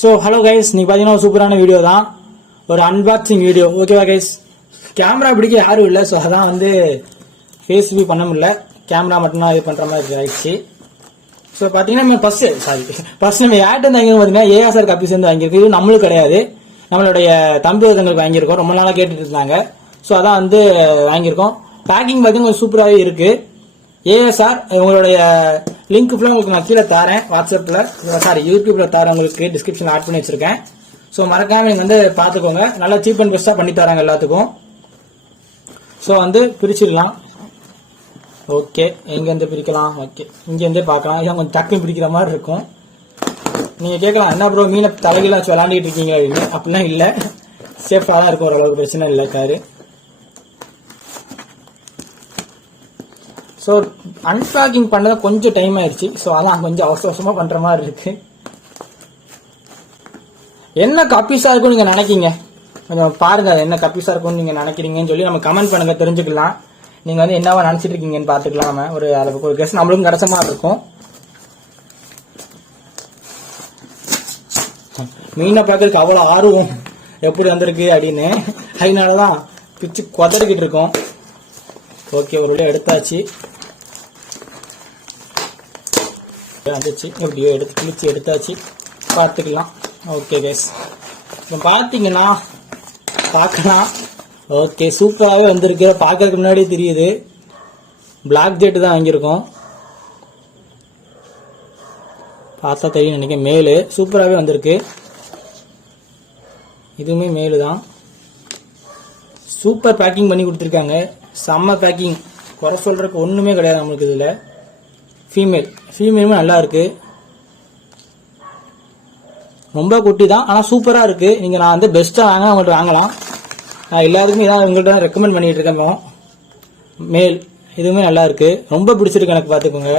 So hello guys, நீ பார்த்தீங்கன்னா ஒரு சூப்பரான வீடியோ தான், ஒரு அன்பாக்சிங் வீடியோ. ஓகேவா கைஸ்? கேமரா பிடிக்க யாரும் இல்லை, ஸோ அதான் வந்து ஃபேஸ் ரிவ்யூ பண்ண முடியல, கேமரா மட்டும்தான் இது பண்ணுற மாதிரி ஆயிடுச்சு. ஸோ பார்த்தீங்கன்னா நம்ம ஃபர்ஸ்ட் நம்ம யார்ட்டு வந்து வாங்கிருக்கோம் பார்த்தீங்கன்னா ஏஆர் கப்பி சேர்ந்து வாங்கியிருக்கோம். இது நம்மளும் கிடையாது, நம்மளுடைய தம்பி ஒருத்தங்களுக்கு வாங்கியிருக்கோம், ரொம்ப நாளாக கேட்டுட்டு இருந்தாங்க. ஸோ அதான் வந்து வாங்கியிருக்கோம். பேக்கிங் பார்த்தீங்கன்னா சூப்பராகவே இருக்கு. ஏஎஸ்ஆர் உங்களுடைய லிங்க் ஃபுல்லாக உங்களுக்கு நான் கீழே தரேன், வாட்ஸ்அப்பில் யூடியூப்ல தரேன், உங்களுக்கு டிஸ்கிரிப்ஷனில் ஆட் பண்ணி வச்சிருக்கேன். ஸோ மறக்காம நீங்கள் வந்து பார்த்துக்கோங்க, நல்லா சீப் அண்ட் பெஸ்ட்டாக பண்ணி தராங்க எல்லாத்துக்கும். ஸோ வந்து பிரிச்சிடலாம். ஓகே, எங்கேருந்து பிரிக்கலாம்? ஓகே, இங்கேருந்தே பார்க்கலாம். இதான் கொஞ்சம் டக்குன்னு பிடிக்கிற மாதிரி இருக்கும். நீங்கள் கேட்கலாம், என்ன ப்ரோ மீனை தலைகளாக வச்சு விளாண்டுட்டு இருக்கீங்க அப்படின்னு. அப்படிலாம் இல்லை, சேஃபாக தான் இருக்கும், ஓரளவுக்கு பிரச்சனை இல்லை காரு. ஸோ அன்பேக்கிங் பண்ணது கொஞ்சம் டைம் ஆயிடுச்சு. ஸோ அதான் கொஞ்சம் அவசரமாக பண்ணுற மாதிரி இருக்கு. என்ன கப்பீஸாக இருக்கும்னு நீங்கள் நினைக்கிங்க, கொஞ்சம் பாருங்க, என்ன கப்பீஸாக இருக்கும்னு நீங்கள் நினைக்கிறீங்கன்னு சொல்லி நம்ம கமெண்ட் பண்ணுங்க, தெரிஞ்சுக்கலாம். நீங்கள் வந்து என்னவா நினச்சிட்டு இருக்கீங்கன்னு பார்த்துக்கலாம். நம்ம ஒரு அளவுக்கு ஒரு கெஸ் நம்மளுக்கும் கிடைச்ச மாதிரி இருக்கும். மீனை பார்க்கறதுக்கு அவ்வளோ ஆர்வம் எப்படி வந்திருக்கு அப்படின்னு, அதனாலதான் பிச்சு கொதறிக்கிட்டு இருக்கோம். ஓகே, ஒரு வழியாக எடுத்தாச்சு, வந்துச்சு, எப்படியோ எடுத்து கிழிச்சு எடுத்தாச்சு, பார்த்துக்கலாம். ஓகே கேஸ், இப்போ பார்த்தீங்கன்னா பார்க்கலாம். ஓகே, சூப்பராகவே வந்திருக்கு, பார்க்கறதுக்கு முன்னாடியே தெரியுது. பிளாக் ஜெட்டு தான் வாங்கியிருக்கோம், பார்த்தா தெரியும் நினைக்கிறேன். மேலு சூப்பராகவே வந்திருக்கு, இதுவுமே மேலு தான். சூப்பர் பேக்கிங் பண்ணி கொடுத்துருக்காங்க, செம்ம பேக்கிங், குறை சொல்றதுக்கு ஒன்றுமே கிடையாது நம்மளுக்கு. இதில் ஃபீமேலுமே நல்லா இருக்கு, ரொம்ப குட்டி தான், ஆனால் சூப்பராக இருக்கு. நீங்கள் நான் வந்து பெஸ்ட்டாக வாங்க உங்கள்கிட்ட வாங்கலாம். நான் எல்லாருக்குமே இதான் உங்கள்கிட்ட தான் ரெக்கமெண்ட் பண்ணிட்டு இருக்கேன். மேல் இதுவுமே நல்லா இருக்கு, ரொம்ப பிடிச்சிருக்கு எனக்கு, பார்த்துக்கோங்க.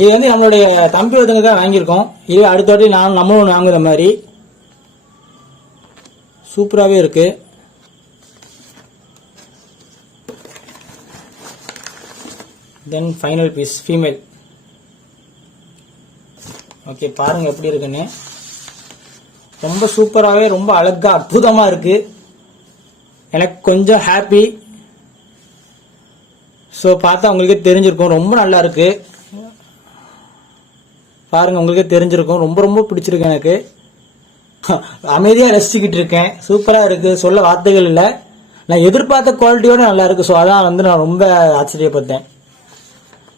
இது வந்து நம்மளுடைய தம்பி ஒருத்தங்க தான் வாங்கியிருக்கோம். இது அடுத்த வாட்டி நம்மளும் ஒன்று வாங்குற மாதிரி சூப்பராகவே இருக்கு. Then final piece female. Okay, பாருங்க எப்படி இருக்குன்னு, ரொம்ப சூப்பராகவே ரொம்ப அழகா அற்புதமாக இருக்கு. எனக்கு கொஞ்சம் ஹாப்பி. ஸோ பார்த்தா உங்களுக்கே தெரிஞ்சிருக்கும், ரொம்ப நல்லா இருக்கு. பாருங்க, உங்களுக்கே தெரிஞ்சிருக்கும், ரொம்ப ரொம்ப பிடிச்சிருக்கு எனக்கு. அமைதியாக ரசிச்சுக்கிட்டு இருக்கேன், சூப்பராக இருக்கு, சொல்ல வார்த்தைகள் இல்லை. நான் எதிர்பார்த்த குவாலிட்டியோட நல்லா இருக்கு. ஸோ அதான் வந்து நான் ரொம்ப ஆச்சரியப்பட்டேன்.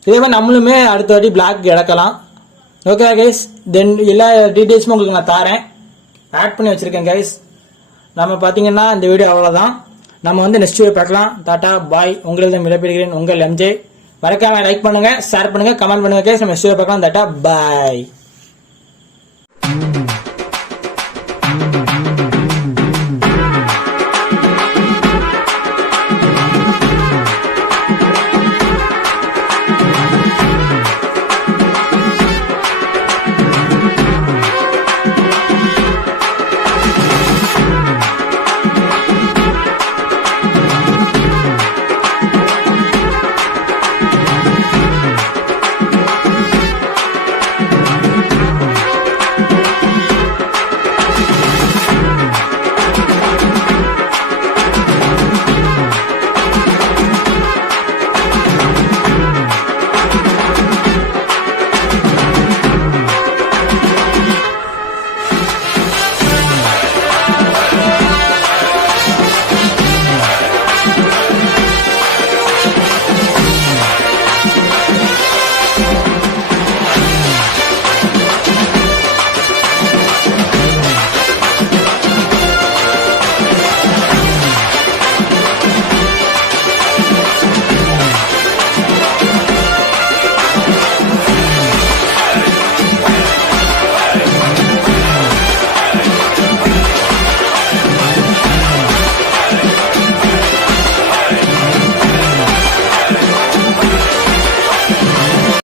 இதே மாதிரி நம்மளுமே அடுத்த வாட்டி பிளாக் இழக்கலாம். ஓகே கைஸ், தென் எல்லா டீட்டெயில்ஸுமே உங்களுக்கு நான் தரேன், ஆட் பண்ணி வச்சிருக்கேன் கைஸ். நம்ம பார்த்தீங்கன்னா இந்த வீடியோ அவ்வளோதான். நம்ம வந்து நெக்ஸ்ட் வீடியோ பார்க்கலாம். டாடா பாய், உங்களது விடைபெறுகிறேன், உங்கள் எம்ஜே. மறக்காம லைக் பண்ணுங்க, ஷேர் பண்ணுங்க, கமெண்ட் பண்ணுங்க கைஸ். நம்ம நெக்ஸ்ட் வீடியோ பார்க்கலாம். டாடா பாய்.